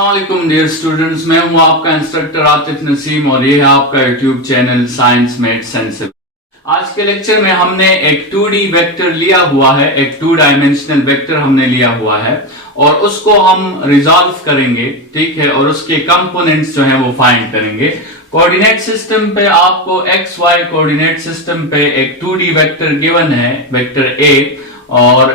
अस्सलाम वालेकुम dear students, मैं हूं आपका इंस्ट्रक्टर आतिफ नसीम और ये है आपका YouTube channel science made sensible. आज के लेक्चर में हमने एक 2D वेक्टर लिया हुआ है, एक 2 डायमेंशनल वेक्टर हमने लिया हुआ है और उसको हम रिजॉल्व करेंगे, ठीक है, और उसके कंपोनेंट्स जो हैं वो फाइंड करेंगे। कोऑर्डिनेट सिस्टम पे आपको एक्स वाई कोऑर्डिनेट सिस्टम पे एक 2D वेक्टर गिवन है, वेक्टर ए, और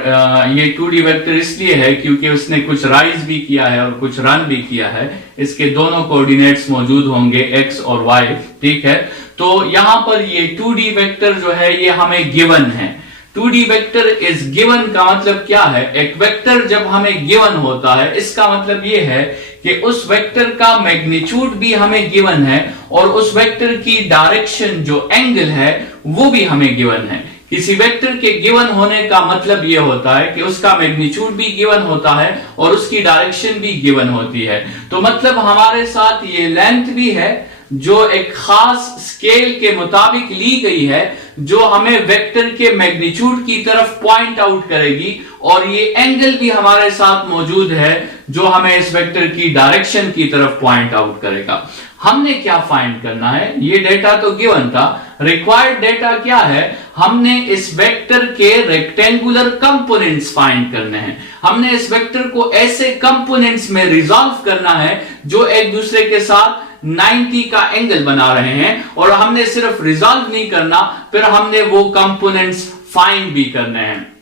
ये 2D वेक्टर इसलिए है क्योंकि उसने कुछ राइज भी किया है और कुछ रन भी किया है। इसके दोनों कोऑर्डिनेट्स मौजूद होंगे x और y, ठीक है। तो यहां पर ये 2D वेक्टर जो है ये हमें गिवन है। 2D वेक्टर इज गिवन का मतलब क्या है? एक वेक्टर जब हमें गिवन होता है इसका मतलब ये है कि उस वेक्टर का मैग्नीट्यूड भी हमें गिवन है और उस वेक्टर की डायरेक्शन जो एंगल है वो भी हमें गिवन है। किसी वेक्टर के गिवन होने का मतलब यह होता है कि उसका मैग्नीट्यूड भी गिवन होता है और उसकी डायरेक्शन भी गिवन होती है। तो मतलब हमारे साथ ये लेंथ भी है जो एक खास स्केल के मुताबिक ली गई है, जो हमें वेक्टर के मैग्नीट्यूड की तरफ पॉइंट आउट करेगी, और ये एंगल भी हमारे साथ मौजूद है जो हमें इस वेक्टर की डायरेक्शन की तरफ पॉइंट आउट करेगा। हमने क्या फाइंड करना है? ये डेटा तो गिवन था, रिक्वायर्ड डेटा क्या है? हमने इस वेक्टर के रेक्टेंगुलर कंपोनेंट्स फाइंड करने हैं। हमने इस वेक्टर को ऐसे कंपोनेंट्स में रिजॉल्व करना है जो एक दूसरे के साथ 90 का एंगल बना रहे हैं, और हमने सिर्फ रिजॉल्व नहीं करना, फिर हमने वो कंपोनेंट्स फाइंड भी करने हैं।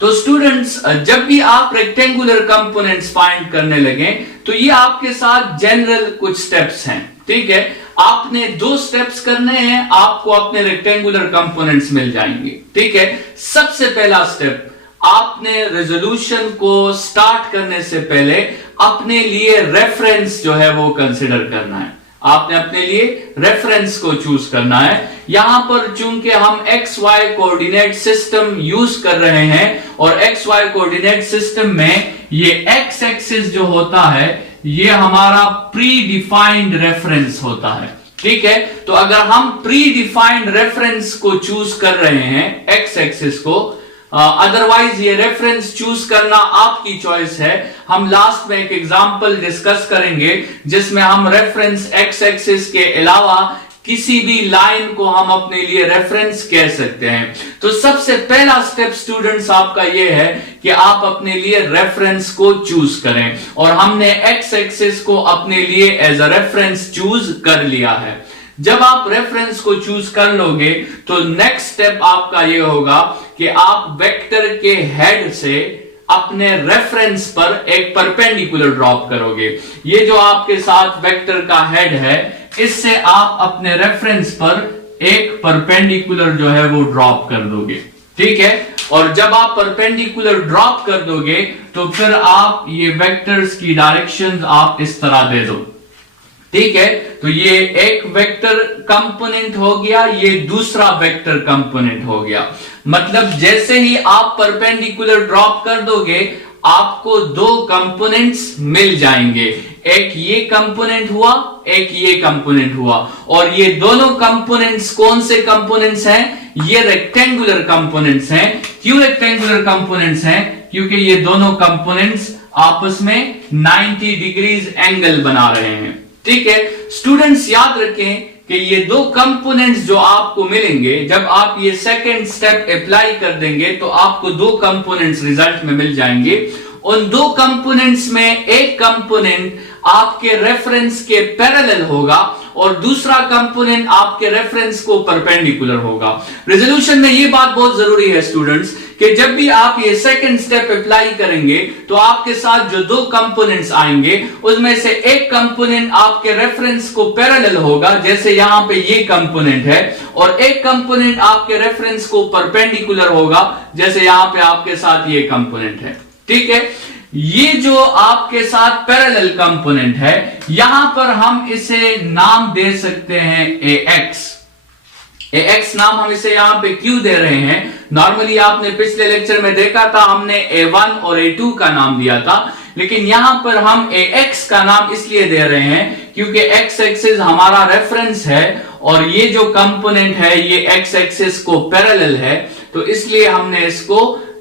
तो स्टूडेंट्स, जब भी आप रेक्टेंगुलर कंपोनेंट्स फाइंड करने लगे तो ये आपके साथ जनरल कुछ स्टेप्स हैं, ठीक है। आपने 2 स्टेप्स करने हैं, आपको अपने रेक्टेंगुलर कंपोनेंट्स मिल जाएंगे, ठीक है। सबसे पहला स्टेप, आपने रेजोल्यूशन को स्टार्ट करने से पहले अपने लिए रेफरेंस जो है वो कंसिडर करना है। आपने अपने लिए रेफरेंस को चूज करना है। यहां पर चूंकि हम x y coordinate system use कर रहे हैं और एक्स वाई कोऑर्डिनेट सिस्टम में ये एक्स एक्सिस जो होता है ये हमारा प्री डिफाइंड रेफरेंस होता है, ठीक है। तो अगर हम प्री डिफाइंड रेफरेंस को चूज कर रहे हैं, एक्स एक्सिस को, अदरवाइज ये रेफरेंस चूज करना आपकी चॉइस है। हम लास्ट में एक एग्जांपल डिस्कस करेंगे जिसमें हम रेफरेंस एक्स एक्सिस के अलावा किसी भी लाइन को हम अपने लिए रेफरेंस कह सकते हैं। तो सबसे पहला स्टेप स्टूडेंट्स आपका यह है कि आप अपने लिए रेफरेंस को चूज करें, और हमने एक्स एक्सिस को अपने लिए एज अ रेफरेंस चूज कर लिया है। जब आप रेफरेंस को चूज कर लोगे तो नेक्स्ट स्टेप आपका यह होगा कि आप वेक्टर के हेड से अपने रेफरेंस पर एक परपेंडिकुलर ड्रॉप करोगे। ये जो आपके साथ वेक्टर का हेड है, इससे आप अपने रेफरेंस पर एक परपेंडिकुलर जो है वो ड्रॉप कर दोगे, ठीक है। और जब आप परपेंडिकुलर ड्रॉप कर दोगे तो फिर आप ये वेक्टर्स की डायरेक्शंस आप इस तरह दे दो, ठीक है। तो ये एक वेक्टर कंपोनेंट हो गया, ये दूसरा वेक्टर कंपोनेंट हो गया। मतलब जैसे ही आप परपेंडिकुलर ड्रॉप कर दोगे आपको 2 कंपोनेंट्स मिल जाएंगे। एक ये कंपोनेंट हुआ, एक ये कंपोनेंट हुआ, और ये दोनों कंपोनेंट्स कौन से कंपोनेंट्स हैं? ये रेक्टेंगुलर कंपोनेंट्स हैं। क्यों रेक्टेंगुलर कंपोनेंट्स हैं? क्योंकि ये दोनों कंपोनेंट्स आपस में 90 डिग्रीज एंगल बना रहे हैं, ठीक है। स्टूडेंट्स याद रखें कि ये 2 कंपोनेंट्स जो आपको मिलेंगे, जब आप ये सेकंड स्टेप अप्लाई कर देंगे तो आपको 2 कंपोनेंट्स रिजल्ट में मिल जाएंगे। उन 2 कंपोनेंट्स में एक कंपोनेंट आपके रेफरेंस के पैरेलल होगा और दूसरा कंपोनेंट आपके रेफरेंस को परपेंडिकुलर होगा। रेजोल्यूशन में ये बात बहुत जरूरी है स्टूडेंट्स कि जब भी आप ये सेकंड स्टेप अप्लाई करेंगे तो आपके साथ जो 2 कंपोनेंट्स आएंगे उसमें से एक कंपोनेंट आपके रेफरेंस को पैरेलल होगा, जैसे यहां पे ये कंपोनेंट है, और एक कंपोनेंट आपके रेफरेंस को परपेंडिकुलर होगा, जैसे यहां पे आपके साथ ये कंपोनेंट है, ठीक है। ये जो आपके साथ पैरेलल कंपोनेंट है, यहां पर हम इसे नाम दे सकते हैं AX। AX नाम हम इसे यहां पे क्यों दे रहे हैं? नॉर्मली आपने पिछले लेक्चर में देखा था हमने A1 और A2 का नाम दिया था, लेकिन यहां पर हम AX का नाम इसलिए दे रहे हैं क्योंकि X एक्सिस हमारा रेफरेंस है और ये जो कंपोनेंट है ये X एक्सिस को पैरेलल है, तो इसलिए हमने इसको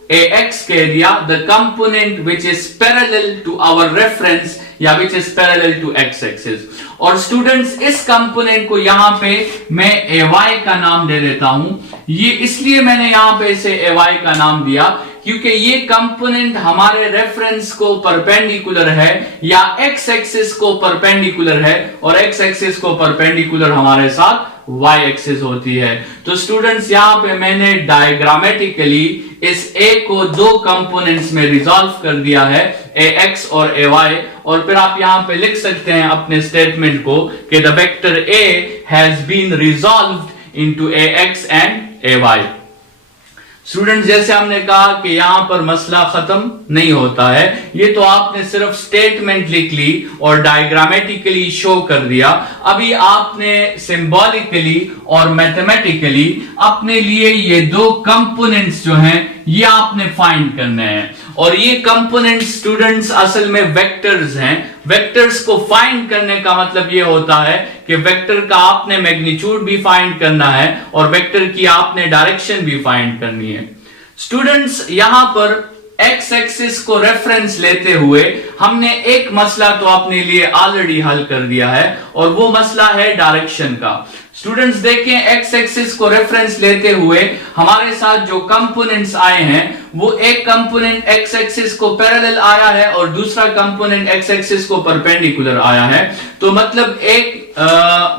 ax कह दिया, the component which is parallel to our reference या which is parallel to x axis। और स्टूडेंट्स इस कंपोनेंट को यहां पे मैं ay का नाम दे देता हूं। ये इसलिए मैंने यहां पे इसे ay का नाम दिया क्योंकि ये कंपोनेंट हमारे रेफरेंस को परपेंडिकुलर है या x एक्सिस को परपेंडिकुलर है, और x एक्सिस को परपेंडिकुलर हमारे साथ y एक्सिस होती है। तो स्टूडेंट्स यहां पे मैंने डायग्रामेटिकली इस a को दो कंपोनेंट्स में रिजॉल्व कर दिया है, ax और ay, और फिर आप यहां पे लिख सकते हैं अपने स्टेटमेंट को कि the vector a has been resolved into ax and ay। Students जैसे हमने कहा कि यहां पर मसला खत्म नहीं होता है, ये तो आपने सिर्फ स्टेटमेंट लिख ली और डायग्रामेटिकली शो कर दिया। अभी आपने सिंबॉलिकली और मैथमेटिकली अपने लिए ये दो कंपोनेंट्स जो हैं ये आपने फाइंड करने हैं, और ये कंपोनेंट स्टूडेंट्स असल में वेक्टर्स हैं। वेक्टर्स को फाइंड करने का मतलब ये होता है कि वेक्टर का आपने मैग्नीट्यूड भी फाइंड करना है और वेक्टर की आपने डायरेक्शन भी फाइंड करनी है। स्टूडेंट्स यहां पर एक्स एक्सिस को रेफरेंस लेते हुए हमने एक मसला तो अपने लिए ऑलरेडी हल कर दिया है, और वो मसला है डायरेक्शन का। स्टूडेंट्स देखें, एक्स एक्सिस को रेफरेंस लेते हुए हमारे साथ जो कंपोनेंट्स आए हैं वो एक कंपोनेंट एक्स एक्सिस को पैरेलल आया है और दूसरा कंपोनेंट एक्स एक्सिस को परपेंडिकुलर आया है। तो मतलब एक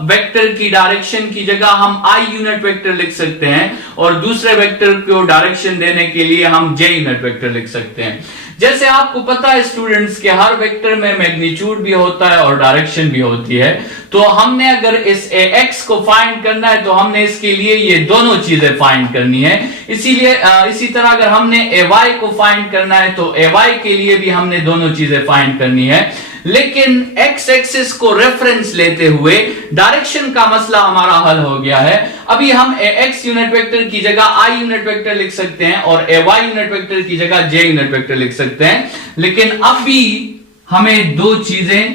वेक्टर की डायरेक्शन की जगह हम आई यूनिट वेक्टर लिख सकते हैं और दूसरे वेक्टर को डायरेक्शन देने के लिए हम जे यूनिट वेक्टर लिख सकते हैं। जैसे आपको पता है स्टूडेंट्स के हर वेक्टर में मैग्नीट्यूड भी होता है और डायरेक्शन भी होती है, तो हमने अगर इस ax को फाइंड करना है तो हमने इसके लिए ये दोनों चीजें फाइंड करनी है। इसीलिए इसी तरह अगर हमने ay को फाइंड करना है तो ay के लिए भी हमने दोनों चीजें फाइंड करनी है। लेकिन x एक्सिस को रेफरेंस लेते हुए डायरेक्शन का मसला हमारा हल हो गया है। अभी हम x यूनिट वेक्टर की जगह i यूनिट वेक्टर लिख सकते हैं और ay यूनिट वेक्टर की जगह j यूनिट वेक्टर लिख सकते हैं, लेकिन अभी हमें दो चीजें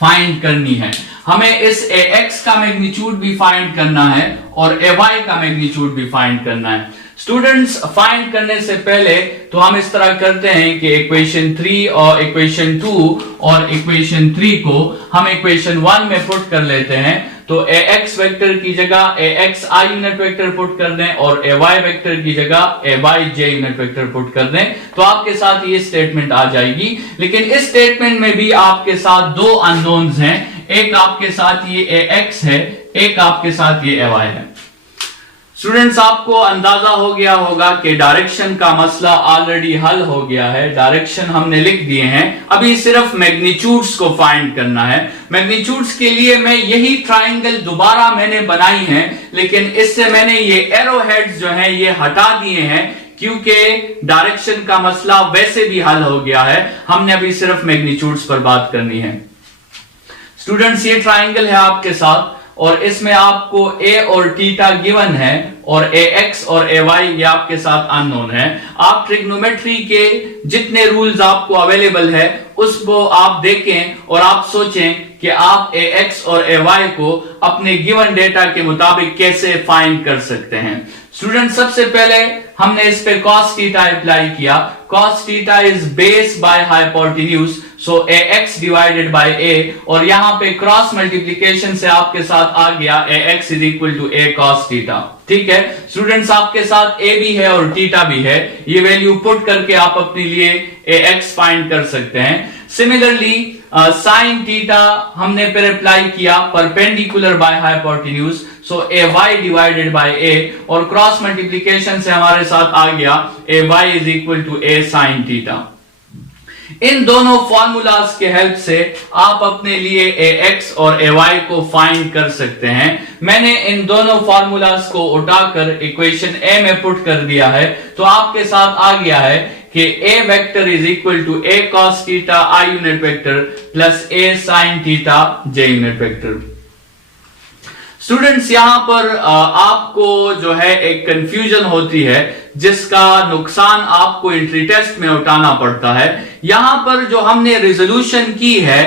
फाइंड करनी है। हमें इस ax का मैग्नीट्यूड भी फाइंड करना है और ay का मैग्नीट्यूड भी फाइंड करना है। स्टूडेंट्स फाइंड करने से पहले तो हम इस तरह करते हैं कि इक्वेशन 3 और इक्वेशन 2 और इक्वेशन 3 को हम इक्वेशन 1 में पुट कर लेते हैं। तो ax वेक्टर की जगह ax i unit vector put कर दें और ay वेक्टर की जगह ay j unit vector put कर दें, तो आपके साथ ये स्टेटमेंट आ जाएगी। लेकिन इस स्टेटमेंट में भी आपके साथ दो अननोन्स हैं, एक आपके साथ ये ax है, एक आपके साथ ये ay है। स्टूडेंट्स आपको अंदाजा हो गया होगा कि डायरेक्शन का मसला ऑलरेडी हल हो गया है। डायरेक्शन हमने लिख दिए हैं, अभी सिर्फ मैग्नीट्यूड्स को फाइंड करना है। मैग्नीट्यूड्स के लिए मैं यही ट्राइंगल दोबारा मैंने बनाई है, लेकिन इससे मैंने ये एरो हेड्स जो हैं ये हटा दिए हैं क्योंकि डायरेक्शन का मसला वैसे भी हल हो गया है। हमने अभी सिर्फ मैग्नीट्यूड्स पर बात करनी है। स्टूडेंट्स ये ट्राइंगल है आपके साथ और इसमें आपको a और थीटा गिवन है और ax और ay ये आपके साथ अननोन है। आप ट्रिग्नोमेट्री के जितने रूल्स आपको अवेलेबल है उसको आप देखें और आप सोचें कि आप ax और ay को अपने गिवन डेटा के मुताबिक कैसे फाइंड कर सकते हैं। स्टूडेंट सबसे पहले हमने इस पे cos थीटा अप्लाई किया। cos theta is base bye hypotenuse, so ax divided by a, और यहां पे क्रॉस मल्टीप्लीकेशन से आपके साथ आ गया ax is equal to a cos theta. ठीक है स्टूडेंट्स, आपके साथ a भी है और थीटा भी है, ये वैल्यू पुट करके आप अपने लिए ax फाइंड कर सकते हैं। सिमिलरली साइन थीटा हमने फिर अप्लाई किया perpendicular by hypotenuse, so ay divided by a, और क्रॉस मल्टीप्लीकेशन से हमारे साथ आ गया ay is equal to a sine theta. इन दोनों फॉर्मूलाज के हेल्प से आप अपने लिए ax और ay को फाइंड कर सकते हैं। मैंने इन दोनों फॉर्मूलाज को उठाकर इक्वेशन a में पुट कर दिया है, तो आपके साथ आ गया है कि a vector is equal to a cos theta i unit vector plus a sin theta j unit vector. Students यहां पर आपको जो है एक कंफ्यूजन होती है जिसका नुकसान आपको एंट्री टेस्ट में उठाना पड़ता है। यहां पर जो हमने रिजोल्यूशन की है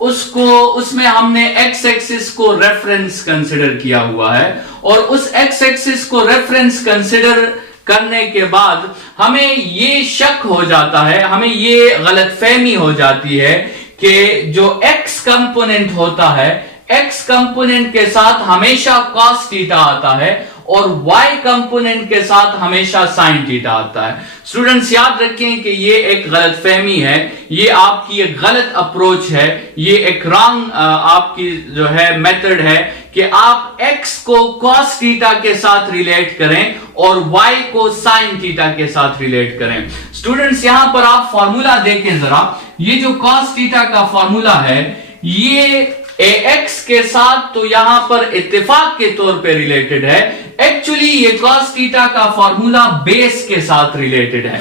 उसमें हमने एक्स एक्सिस को रेफरेंस कंसिडर किया हुआ है, और उस एक्स एक्सिस को रेफरेंस कंसिडर करने के बाद हमें ये शक हो जाता है, हमें ये गलतफहमी हो जाती है कि जो x कंपोनेंट होता है, x कंपोनेंट के साथ हमेशा cos थीटा आता है और y कंपोनेंट के साथ हमेशा sin थीटा आता है। स्टूडेंट्स याद रखें कि ये एक गलतफहमी है, ये आपकी एक गलत अप्रोच है, ये एक रॉन्ग आपकी जो है मेथड है कि आप x को cos थीटा के साथ रिलेट करें और y को sin थीटा के साथ रिलेट करें। स्टूडेंट्स यहां पर आप फॉर्मूला देखें जरा, ये जो cos थीटा का फॉर्मूला है ये ax के साथ तो यहां पर इत्तेफाक के तौर पे रिलेटेड है, एक्चुअली ये cos थीटा का फॉर्मूला बेस के साथ रिलेटेड है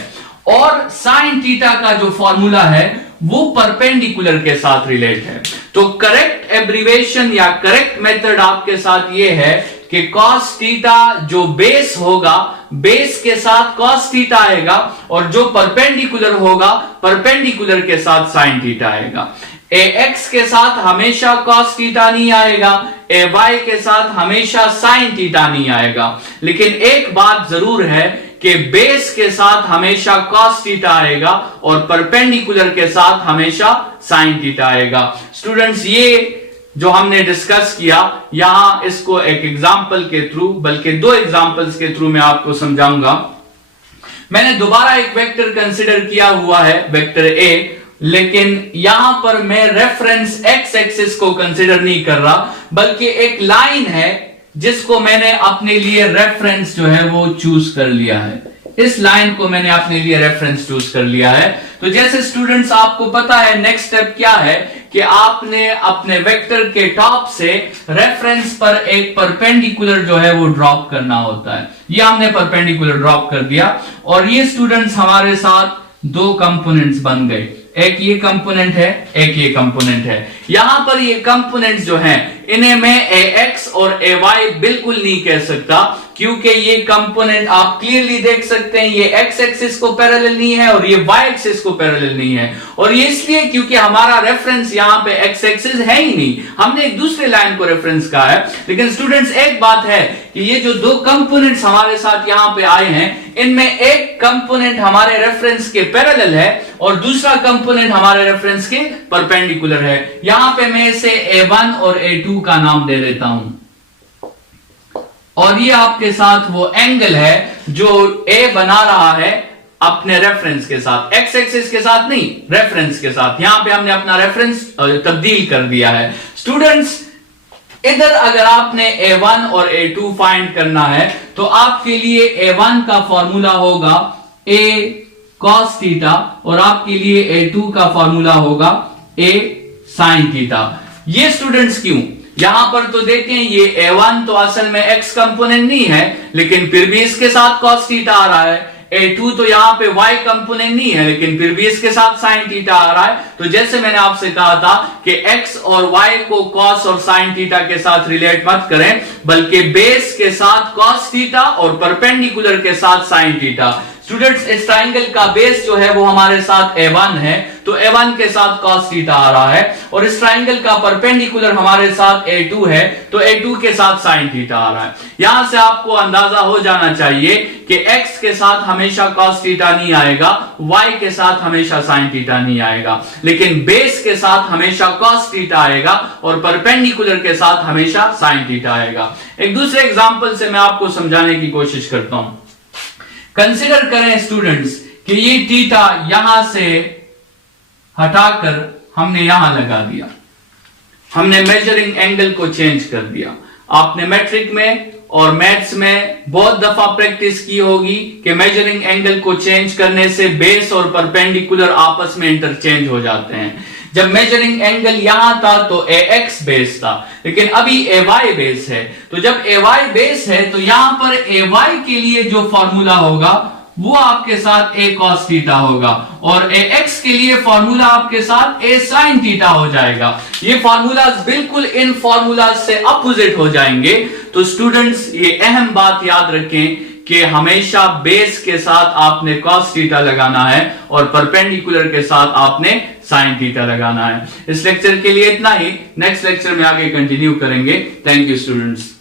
और sin थीटा का जो फॉर्मूला है वो परपेंडिकुलर के साथ रिलेट है। तो करेक्ट एब्रीवेशन या करेक्ट मेथड आपके साथ ये है कि cos थीटा जो बेस होगा, बेस के साथ cos थीटा आएगा और जो परपेंडिकुलर होगा, परपेंडिकुलर के साथ sin थीटा आएगा। ax के साथ हमेशा cos थीटा नहीं आएगा, ay के साथ हमेशा sin थीटा नहीं आएगा, लेकिन एक बात जरूर है कि बेस के साथ हमेशा cos थीटा आएगा और परपेंडिकुलर के साथ हमेशा sin थीटा आएगा। स्टूडेंट्स ये जो हमने डिस्कस किया यहां इसको एक एग्जांपल के थ्रू, बल्कि दो एग्जांपल्स के थ्रू मैं आपको समझाऊंगा। मैंने दोबारा एक वेक्टर कंसिडर किया हुआ है, वेक्टर a, लेकिन यहां पर मैं रेफरेंस x एक्सिस को कंसिडर नहीं कर रहा, बल्कि एक लाइन है जिसको मैंने अपने लिए रेफरेंस जो है वो चूज कर लिया है। इस लाइन को मैंने अपने लिए रेफरेंस चूज कर लिया है। तो जैसे स्टूडेंट्स आपको पता है नेक्स्ट स्टेप क्या है कि आपने अपने वेक्टर के टॉप से रेफरेंस पर एक परपेंडिकुलर जो है वो ड्रॉप करना होता है। ये हमने परपेंडिकुलर ड्रॉप कर दिया और ये स्टूडेंट्स हमारे साथ दो कंपोनेंट्स बन गए, एक ये कंपोनेंट है, एक ये कंपोनेंट है। यहां पर ये कंपोनेंट्स जो हैं इन्हें मैं ax और ay बिल्कुल नहीं कह सकता, क्योंकि ये कंपोनेंट आप क्लियरली देख सकते हैं ये x एक्सिस को पैरेलल नहीं है और ये y एक्सिस को पैरेलल नहीं है। और ये इसलिए क्योंकि हमारा रेफरेंस यहां पे x एक्सिस है ही नहीं, हमने एक दूसरे लाइन को रेफरेंस कहा है। लेकिन स्टूडेंट्स एक बात है कि ये जो दो कंपोनेंट्स हमारे साथ यहां पे आए हैं, इनमें एक कंपोनेंट हमारे रेफरेंस के पैरेलल है और दूसरा कंपोनेंट हमारे रेफरेंस के परपेंडिकुलर है। यहां पे मैं इसे a1 और a2 का नाम दे देता हूं और ये आपके साथ वो एंगल है जो a बना रहा है अपने रेफरेंस के साथ, x एक्सिस के साथ नहीं, रेफरेंस के साथ। यहां पे हमने अपना रेफरेंस तब्दील कर दिया है। स्टूडेंट्स इधर अगर आपने a1 और a2 फाइंड करना है तो आपके लिए a1 का फॉर्मूला होगा a cos थीटा और आपके लिए a2 का फॉर्मूला होगा a sin थीटा। ये स्टूडेंट्स क्यों? यहां पर तो देखें ये a1 तो असल में x कंपोनेंट नहीं है, लेकिन फिर भी इसके साथ cos थीटा आ रहा है। a2 तो यहां पे y कंपोनेंट नहीं है, लेकिन फिर भी इसके साथ sin थीटा आ रहा है। तो जैसे मैंने आपसे कहा था कि x और y को cos और sin थीटा के साथ रिलेट मत करें, बल्कि बेस के साथ cos थीटा और परपेंडिकुलर के साथ sin थीटा। स्टूडेंट्स इस ट्राइंगल का बेस जो है वो हमारे साथ a1 है, तो a1 के साथ cos थीटा आ रहा है और इस ट्राइंगल का परपेंडिकुलर हमारे साथ a2 है, तो a2 के साथ sin थीटा आ रहा है। यहां से आपको अंदाजा हो जाना चाहिए कि x के साथ हमेशा cos थीटा नहीं आएगा, y के साथ हमेशा sin थीटा नहीं आएगा, लेकिन बेस के साथ हमेशा cos थीटा आएगा और परपेंडिकुलर के साथ हमेशा sin थीटा आएगा। एक दूसरे एग्जांपल से मैं आपको समझाने की कोशिश करता हूं। कंसिडर करें स्टूडेंट्स कि ये थीटा यहां से हटाकर हमने यहां लगा दिया, हमने मेजरिंग एंगल को चेंज कर दिया। आपने मैट्रिक में और मैथ्स में बहुत दफा प्रैक्टिस की होगी कि मेजरिंग एंगल को चेंज करने से बेस और परपेंडिकुलर आपस में इंटरचेंज हो जाते हैं। जब मेजरिंग एंगल यहां था तो ax बेस था, लेकिन अभी ay बेस है। तो जब ay बेस है तो यहां पर ay के लिए जो फॉर्मूला होगा वो आपके साथ a cos थीटा होगा और ax के लिए फॉर्मूला आपके साथ a sin थीटा हो जाएगा। ये फॉर्मूलाज बिल्कुल इन फॉर्मूलाज से अपोजिट हो जाएंगे। तो स्टूडेंट्स ये अहम बात याद रखें कि हमेशा बेस के साथ आपने cos थीटा लगाना है और परपेंडिकुलर के साथ आपने sin थीटा लगाना है। इस लेक्चर के लिए इतना ही, नेक्स्ट लेक्चर में आगे कंटिन्यू करेंगे। Thank you students.